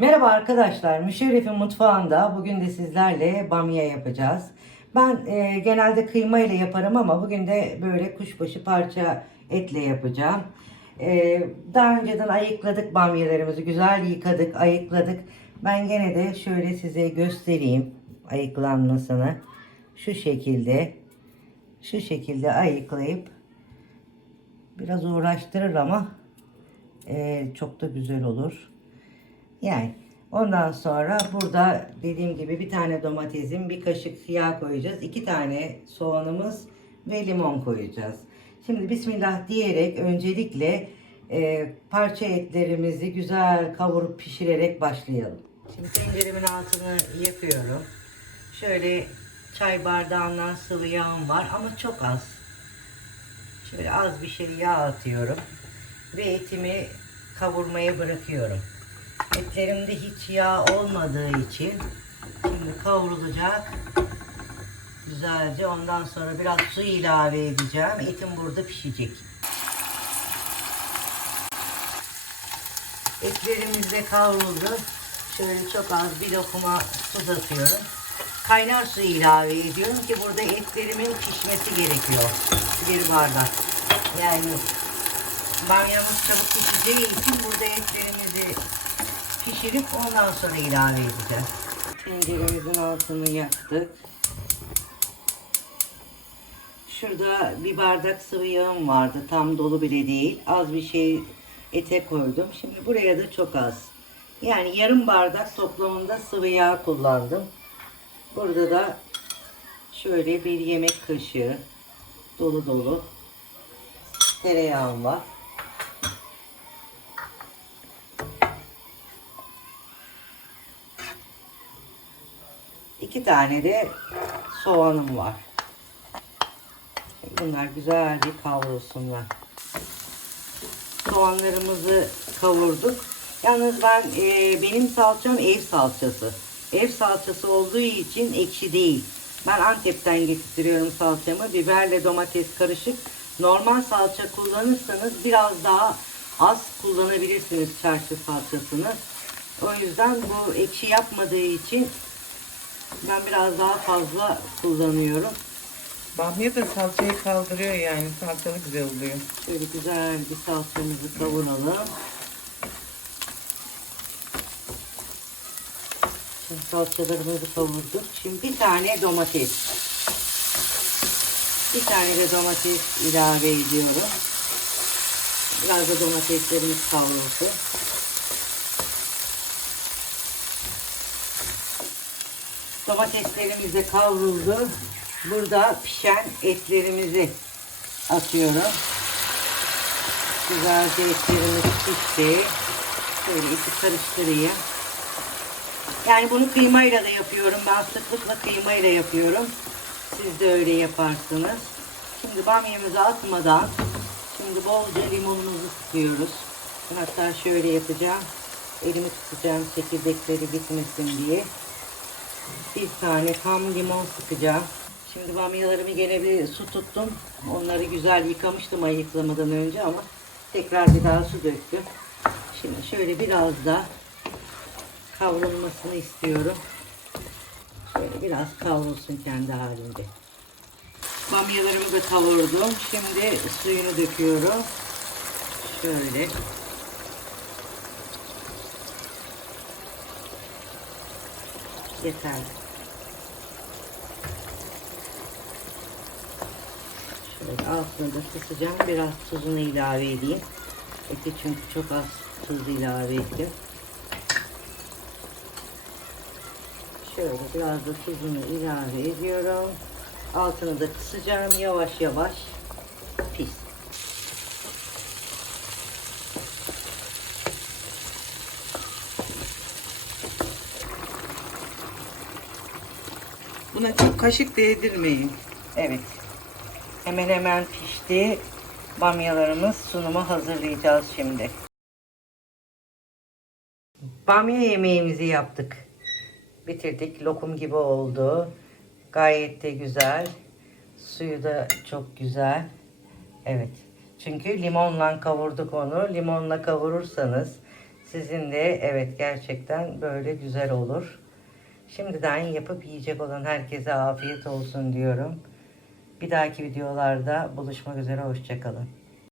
Merhaba arkadaşlar, Müşerref'in mutfağında bugün de sizlerle bamya yapacağız. Ben e, genelde kıyma ile yaparım ama bugün de böyle kuşbaşı parça etle yapacağım. E, daha önceden ayıkladık bamyalarımızı, güzel yıkadık, ayıkladık. Ben gene de şöyle size göstereyim ayıklanmasını. Şu şekilde, şu şekilde ayıklayıp biraz uğraştırır ama e, çok da güzel olur. Yani ondan sonra burada dediğim gibi bir tane domatesin bir kaşık yağ koyacağız. iki tane soğanımız ve limon koyacağız. Şimdi bismillah diyerek öncelikle e, parça etlerimizi güzel kavurup pişirerek başlayalım. Şimdi tenceremin altını yakıyorum. Şöyle çay bardağından sıvı yağım var ama çok az. Şöyle az bir şey yağ atıyorum. Ve etimi kavurmaya bırakıyorum. Etlerimde hiç yağ olmadığı için şimdi kavrulacak. Güzelce ondan sonra biraz su ilave edeceğim. Etim burada pişecek. Etlerimiz de kavruldu. Şöyle çok az bir lokuma tuz atıyorum. Kaynar su ilave ediyorum ki burada etlerimin pişmesi gerekiyor. Bir bardak. Yani bamyamız çabuk pişeceği için burada etlerimizi pişirip ondan sonra ilave edeceğiz. Tenceremizin altını yaktık. Şurada bir bardak sıvı yağım vardı. Tam dolu bile değil. Az bir şey ete koydum. Şimdi buraya da çok az. Yani yarım bardak toplamında sıvı yağ kullandım. Burada da şöyle bir yemek kaşığı dolu dolu tereyağım var. İki tane de soğanım var. Bunlar güzel bir kavrulsunlar. Soğanlarımızı kavurduk. Yalnız ben e, benim salçam ev salçası. Ev salçası olduğu için ekşi değil. Ben Antep'ten getirtiyorum salçamı. Biberle domates karışık. Normal salça kullanırsanız biraz daha az kullanabilirsiniz çarşı salçasını. O yüzden bu ekşi yapmadığı için ben biraz daha fazla kullanıyorum. Bamya da salçayı kaldırıyor yani. Salçalı güzel oluyor. Şöyle güzel bir salçamızı kavuralım. Şimdi salçalarımızı kavurduk. Şimdi bir tane domates. Bir tane de domates ilave ediyorum. Biraz da domateslerimiz kavrulsun. Domateslerimiz kavruldu. Burada pişen etlerimizi atıyorum. Güzelce etlerimiz pişti. Şöyle eti karıştırayım. Yani bunu kıymayla da yapıyorum. Ben sıklıkla kıymayla yapıyorum. Siz de öyle yaparsınız. Şimdi bamyamızı atmadan şimdi bolca limonumuzu sıkıyoruz. Hatta şöyle yapacağım. Elimi tutacağım çekirdekleri gitmesin diye. Bir tane tam limon sıkacağım. Şimdi bamyalarımı gene bir su tuttum. Onları güzel yıkamıştım ayıklamadan önce ama tekrar bir daha su döktüm. Şimdi şöyle biraz da kavrulmasını istiyorum. Şöyle biraz kavrulsun kendi halinde. Bamyalarımı da kavurdum. Şimdi suyunu döküyorum. Şöyle. Yeterli. Şöyle altını da kısacağım. Biraz tuzunu ilave edeyim. Eti çünkü çok az tuz ilave ettim. Şöyle biraz da tuzunu ilave ediyorum. Altını da kısacağım. Yavaş yavaş pis. Buna çok kaşık değdirmeyin. Evet. Hemen hemen pişti. Bamyalarımız sunuma hazırlayacağız şimdi. Bamya yemeğimizi yaptık. Bitirdik. Lokum gibi oldu. Gayet de güzel. Suyu da çok güzel. Evet. Çünkü limonla kavurduk onu. Limonla kavurursanız Sizin de evet gerçekten böyle güzel olur. Şimdiden yapıp yiyecek olan herkese afiyet olsun diyorum. Bir dahaki videolarda buluşmak üzere. Hoşçakalın.